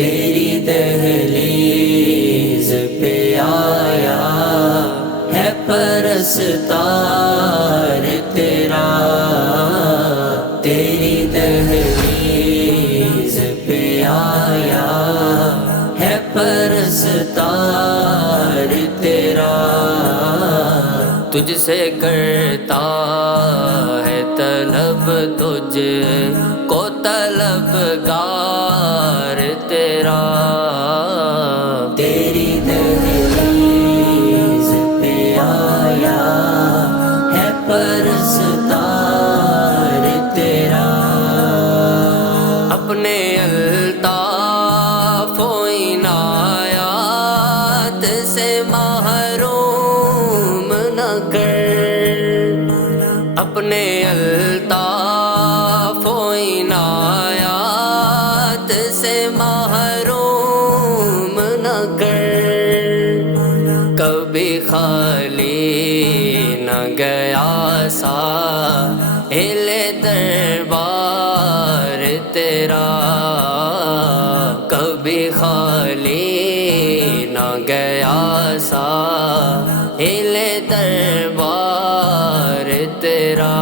تیری دہلیز پہ آیا ہے پرستار تیرا، تیری دہلیز پہ آیا ہے پرستار تیرا، تجھ سے کرتا ہے طلب تجھ کو طلبگار تیرا، تیری دہلیز پہ آیا ہے پرستار تیرا، اپنے الطاف و عنایات سے محروم نہ کر، اپنے الطاف و عنایات سے محروم نہ کر، کبھی خالی نہ گیا ساحل دربار تیرا، کبھی خالی نہ گیا ساحل دربار تیرا،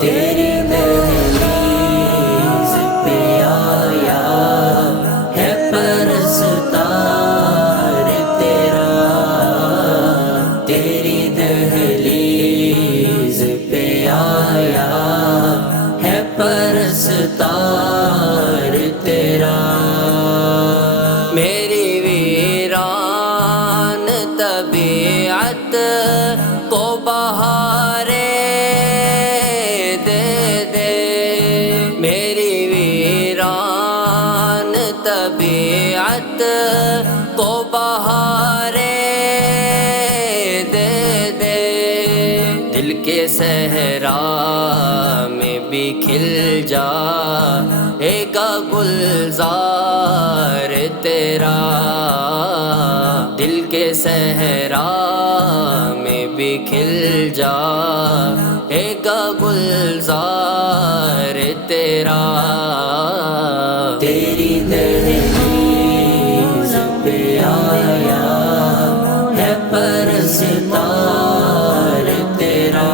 تیری دہلیز پہ آیا ہے پرستار تیرا، تیری دہلیز پہ آیا ہے پرستار تیرا، میری ویران طبیعت کو بہاریں دے دے، میری ویران طبیعت کو بہاریں دے دے، دل کے صحرا میں بھی کھل جائے گا گلزار تیرا، دل کے صحرا میں بھی کھل جائے گا گلزار تیرا، تیری دہلیز پہ آیا ہے پرستار تیرا،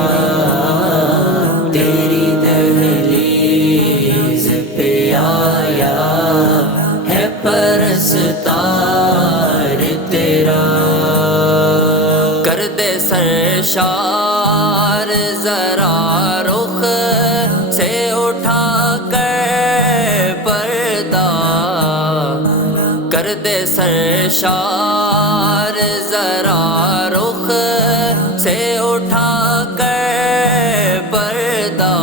تیری دہلیز پہ آیا ہے پرستار تیرا، کر دے سرشار ذرا رخ سے اٹھا کر پردہ، کر دے سرشار ذرا رخ سے اٹھا کر پردہ،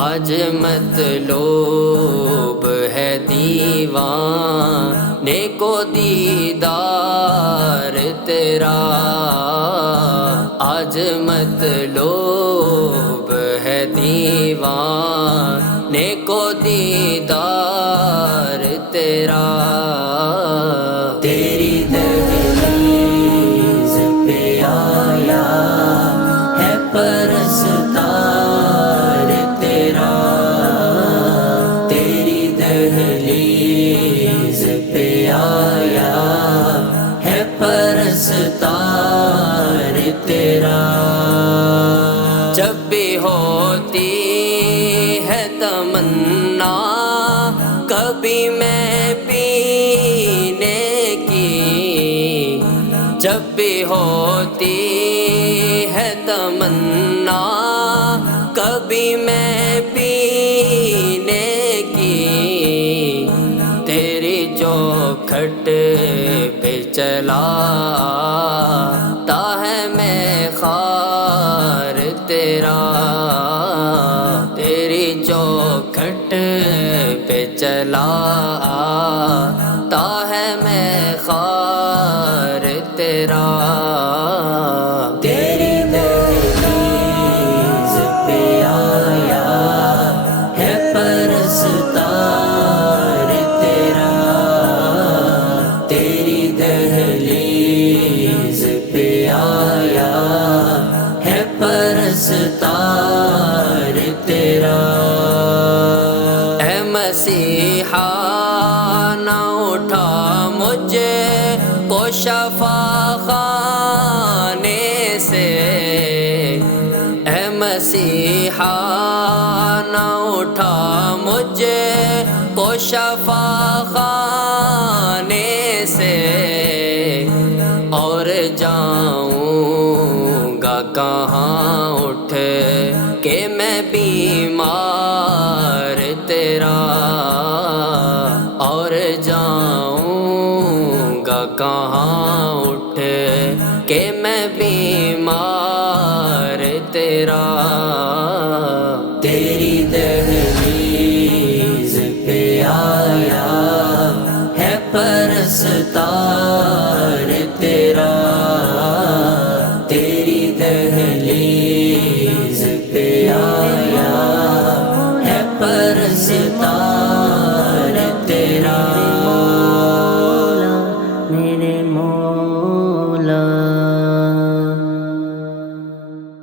آج مطلوب ہے دیوانے کو دیدار تیرا، آج مطلوب ہے دیوانے کو دیدار تیرا، تیری دہلیز پہ آیا ہے پرستار تیرا، تیری دہلیز پہ آیا ہے پرستار تیرا، جب بھی ہوتی ہے تمنا کبھی میں پینے کی، جب بھی ہوتی ہے تمنا کبھی میں پینے کی، تیری چوکھٹ پہ چلا تا ہے میں خار تیرا، تیری چوکھٹ پہ چلا تا ہے میں خار تیرا، تیری دہلیز پہ آیا ہے پرستار تیرا، تیری دہلیز پہ آیا ہے پرستار تیرا، اے مسیحا نہ اٹھا مجھے کو شفاخانے سے، اے مسیحا نہ اٹھا مجھے کو شفاخانے سے، اور جاؤں گا کہاں اٹھ کہ میں بیمار تیرا، اور جاؤں گا کہاں اٹھ کہ میں بیمار تیرا۔ تیری دہلیز پہ آیا ہے پرستار تیرا، تیری دہلیز پہ آیا ہے پرستار